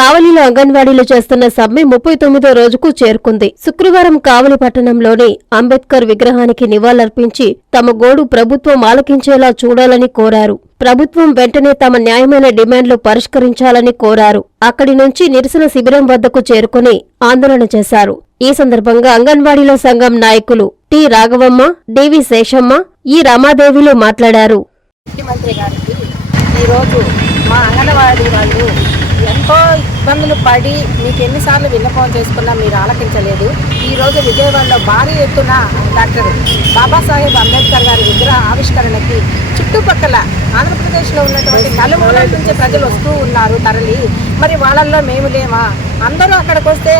కావలిలో అంగన్వాడీలు చేస్తున్న సమ్మె ముప్పై తొమ్మిదో రోజుకు చేరుకుంది. శుక్రవారం కావలి పట్టణంలోని అంబేద్కర్ విగ్రహానికి నివాళులర్పించి తమ గోడు ప్రభుత్వం ఆలకించేలా చూడాలని కోరారు. ప్రభుత్వం వెంటనే తమ న్యాయమైన డిమాండ్లు పరిష్కరించాలని కోరారు. అక్కడి నుంచి నిరసన శిబిరం వద్దకు చేరుకుని ఆందోళన చేశారు. ఈ సందర్భంగా అంగన్వాడీల సంఘం నాయకులు టి రాఘవమ్మ డివి శేషమ్మ ఈ రమాదేవిలు మాట్లాడారు. ముఖ్యమంత్రి గారికి ఈరోజు మా అంగన్వాడీ వాళ్ళు ఎంతో ఇబ్బందులు పడి మీకు ఎన్నిసార్లు విన్నపం చేసుకున్నా మీరు ఆలకించలేదు. ఈరోజు విజయవాడలో భారీ ఎత్తున డాక్టర్ బాబాసాహెబ్ అంబేద్కర్ గారి విగ్రహ ఆవిష్కరణకి చుట్టుపక్కల ఆంధ్రప్రదేశ్లో ఉన్నటువంటి నలుమూలల నుంచి ప్రజలు వస్తూ ఉన్నారు తరలి. మరి వాళ్ళల్లో మేము లేమా? అందరూ అక్కడికి వస్తే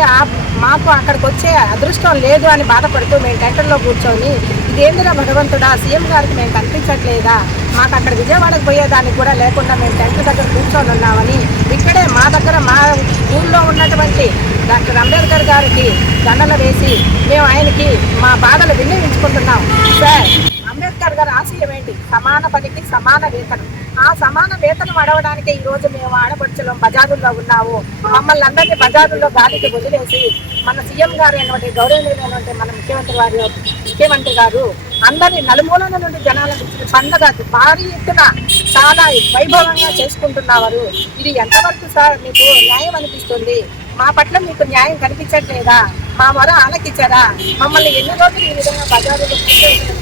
మాకు అక్కడికి వచ్చే అదృష్టం లేదు అని బాధపడుతూ మేము టెంటర్లో కూర్చొని ఇదేందిరా భగవంతుడా? సీఎం గారికి మేము కనిపించట్లేదా? మాకు అక్కడ విజయవాడకు పోయేదానికి కూడా లేకుండా మేము టెంట్ దగ్గర కూర్చొని ఉన్నామని ఇక్కడే మా దగ్గర మా ఊళ్ళో ఉన్నటువంటి డాక్టర్ అంబేద్కర్ గారికి దండలు వేసి మేము ఆయనకి మా బాధలు వినియోగించుకుంటున్నాం. సార్ అంబేద్కర్ గారి ఆశయం ఏంటి? సమాన పనికి సమాన వేతనం. ఆ సమాన వేతనం అడవడానికి ఈ రోజు మేము ఆడపడుచులం బజారుల్లో ఉన్నాము. మమ్మల్ని అందరినీ బజారుల్లో గాలికి వదిలేసి మన సీఎం గారు అయినటువంటి గౌరవనీయులైనటువంటి మన ముఖ్యమంత్రి వారు ముఖ్యమంత్రి గారు అందరి నలుమూలల నుండి జనాలకు పండగ భారీ ఎత్తున చాలా వైభవంగా చేసుకుంటున్నారు ఇది ఎంతవరకు సార్ మీకు న్యాయం అనిపిస్తుంది? మా పట్ల మీకు న్యాయం కనిపించట్లేదా? మా వరం ఆలకించారా? మమ్మల్ని ఎన్ని రోజులు ఈ విధంగా బజారులో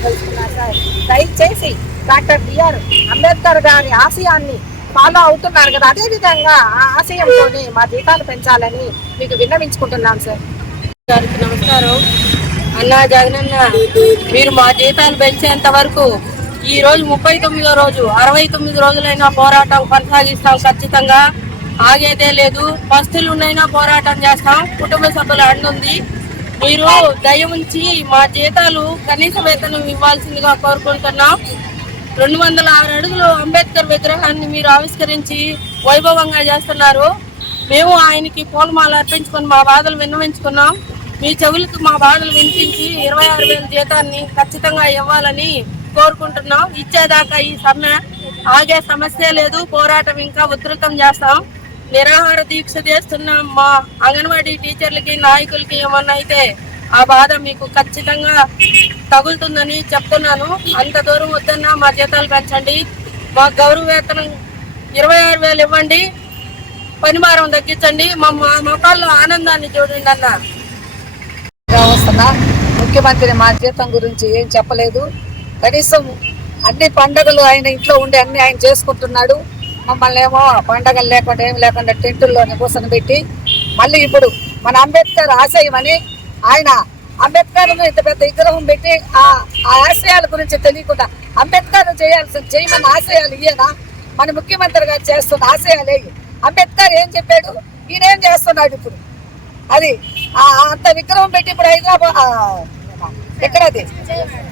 తెలుసుకున్నారు సార్? దయచేసి డాక్టర్ బిఆర్ అంబేద్కర్ గారి ఆశయాన్ని ఫాలో అవుతున్నారు కదా. అదే విధంగా ఆ ఆశయంతోనే మా జీతాలు పెంచాలని మీకు విన్నవించుకుంటున్నాం సార్. గారికి నమస్కారం. అన్నా జగనన్న మీరు మా జీతాలు పెంచేంత వరకు ఈ రోజు ముప్పై తొమ్మిదో రోజు అరవై తొమ్మిది రోజులైనా పోరాటం కొనసాగిస్తాం ఖచ్చితంగా. ఆగేదే లేదు. పస్తులున్నైనా పోరాటం చేస్తాం. కుటుంబ సభ్యుల అండుంది మీరు దయ ఉంచి మా జీతాలు కనీస వేతనం ఇవ్వాల్సిందిగా కోరుకుంటున్నాం. రెండు వందల ఆరు అడుగులు అంబేద్కర్ విగ్రహాన్ని మీరు ఆవిష్కరించి వైభవంగా చేస్తున్నారు. మేము ఆయనకి పూలమాల అర్పించుకొని మా బాధలు విన్నవించుకున్నాం. మీ చెవులకు మా బాధలు వినిపించి ఇరవై ఆరు వేల జీతాన్ని ఖచ్చితంగా ఇవ్వాలని కోరుకుంటున్నాం. ఇచ్చేదాకా ఈ సమ్మె ఆగే సమస్య లేదు. పోరాటం ఇంకా ఉధృతం చేస్తాం. నిరాహార దీక్ష చేస్తున్న మా అంగన్వాడీ టీచర్లకి నాయకులకి ఏమన్నా అయితే ఆ బాధ మీకు ఖచ్చితంగా తగులుతుందని చెప్తున్నాను. అంత దూరం వద్దన్నా మా జీతాలు పెంచండి. మా గౌరవ వేతనం ఇరవై ఆరు వేలు ఇవ్వండి. పనిభారం తగ్గించండి. మా మొక్కల్లో ఆనందాన్ని చూడండి అన్న. వస్తున్నా. ముఖ్యమంత్రి మా జీతం గురించి ఏం చెప్పలేదు. కనీసం అన్ని పండగలు ఆయన ఇంట్లో ఉండి అన్ని ఆయన చేసుకుంటున్నాడు. మమ్మల్ని ఏమో పండగలు లేకుండా ఏమి లేకుండా టెంటుల్లోనే కూర్చొని పెట్టి మళ్ళీ ఇప్పుడు మన అంబేద్కర్ ఆశయమని ఆయన అంబేద్కర్ ఇంత పెద్ద విగ్రహం పెట్టి ఆ ఆశయాల గురించి తెలియకుండా అంబేద్కర్ చేయాల్సిన చేయమని ఆశయాలు ఇయ్యనా? మన ముఖ్యమంత్రి గారు చేస్తున్న ఆశయాలే అంబేద్కర్ ఏం చెప్పాడు? ఈయన ఏం చేస్తున్నాడు ఇప్పుడు? అది అంత విగ్రహం పెట్టి ఇప్పుడు హైదరాబాద్ ఎక్కడది?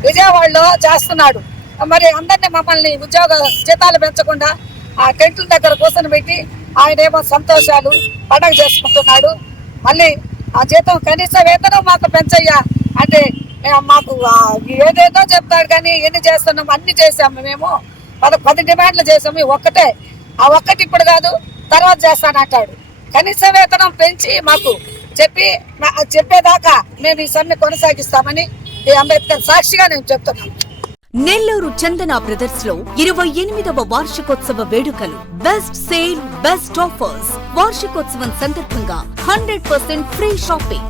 విజయవాడలో చేస్తున్నాడు. మరి అందరినీ మమ్మల్ని ఉద్యోగ జీతాలు పెంచకుండా ఆ టెంట్ల దగ్గర కూర్చొని పెట్టి ఆయన ఏమో సంతోషాలు పండగ చేసుకుంటున్నాడు. మళ్ళీ ఆ జీతం కనీస వేతనం మాకు పెంచయ్యా. అంటే మాకు ఏదేదో చెప్తాడు కానీ ఎన్ని చేస్తున్నాం అన్ని చేసాము మేము. పది పది డిమాండ్లు చేసాము ఒక్కటే. ఆ ఒక్కటి ఇప్పుడు కాదు తర్వాత చేస్తానంటాడు కనీస వేతనం పెంచి మాకు చెప్పి చెప్పేదాకా మేము ఈ సమ్మె కొనసాగిస్తామని ఈ అంబేద్కర్ సాక్షిగా నేను చెప్తున్నాను. నెల్లూరు చందన బ్రదర్స్లో ఇరవై ఎనిమిదవ వార్షికోత్సవ వేడుకలు. బెస్ట్ సేల్ బెస్ట్ ఆఫర్స్ వార్షికోత్సవం సందర్భంగా hundred percent free shopping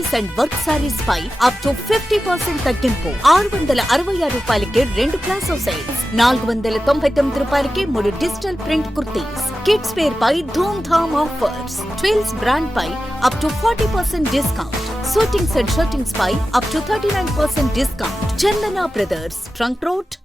sarees and work sarees pi up to fifty percent తగ్గింపు. ఆరు వందల అరవై ఆరు రూపాయలకి రెండు ప్లాసో సెట్స్ నాలుగు వందల తొంభై తొమ్మిది రూపాయలకి మూడు digital print kurtis. Kids wear పై ధూమ్ ధామ్ offers. Twills brand pi up to forty percent discount suitings and shirtings pi up to thirty nine percent discount Chandana brothers trunk road